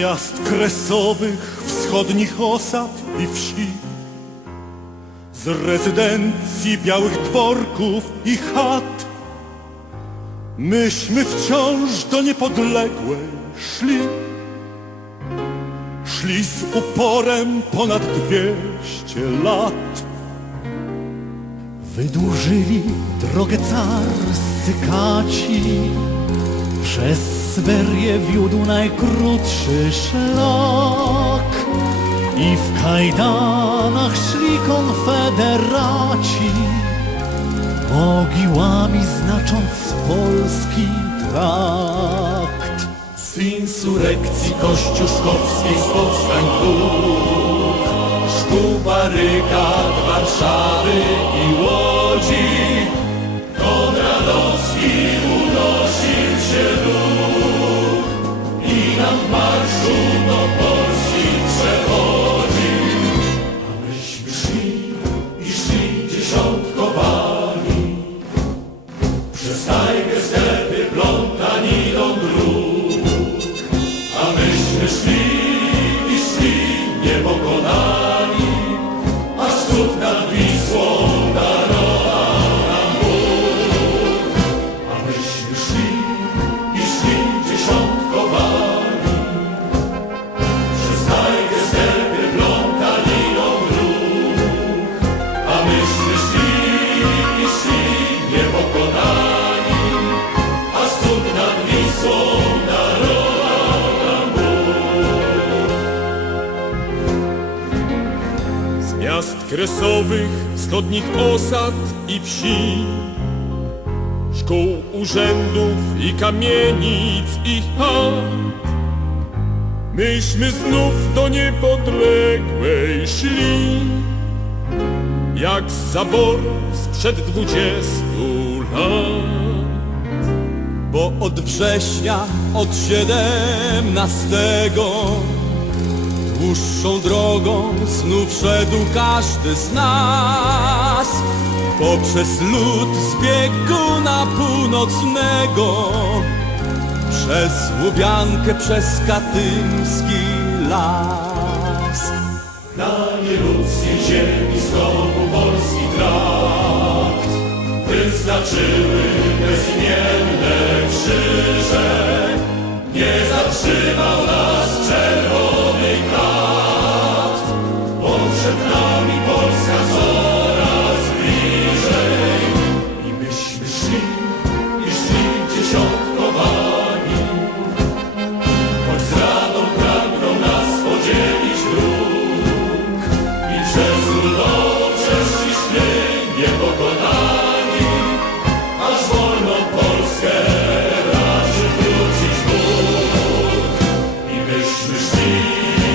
Miast kresowych, wschodnich osad i wsi Z rezydencji białych dworków i chat Myśmy wciąż do niepodległej szli Szli z uporem ponad dwieście lat. Wydłużyli drogę carscy kaci, przez Syberię wiódł najkrótszy szlak. I w kajdanach szli konfederaci, mogiłami znacząc polski trakt. Z insurekcji kościuszkowskiej z powstań dwóch. Szkół, barykad, Warszawy i Łodzi. Konradowski unosił się duch I nam w marszu do Polski przechodził A myśmy szli i szli dziesiątkowani Przez tajgę, kresowych, wschodnich osad i wsi, szkół, urzędów i kamienic i chat. Myśmy znów do niepodległej szli, jak z sprzed dwudziestu lat. Bo od września, od siedemnastego Dłuższą drogą znów szedł każdy z nas. Poprzez lód z bieguna północnego Przez Łubiankę, przez Katymski las. Na nieludzkiej ziemi znowu polski trakt Wyznaczyły Brasil.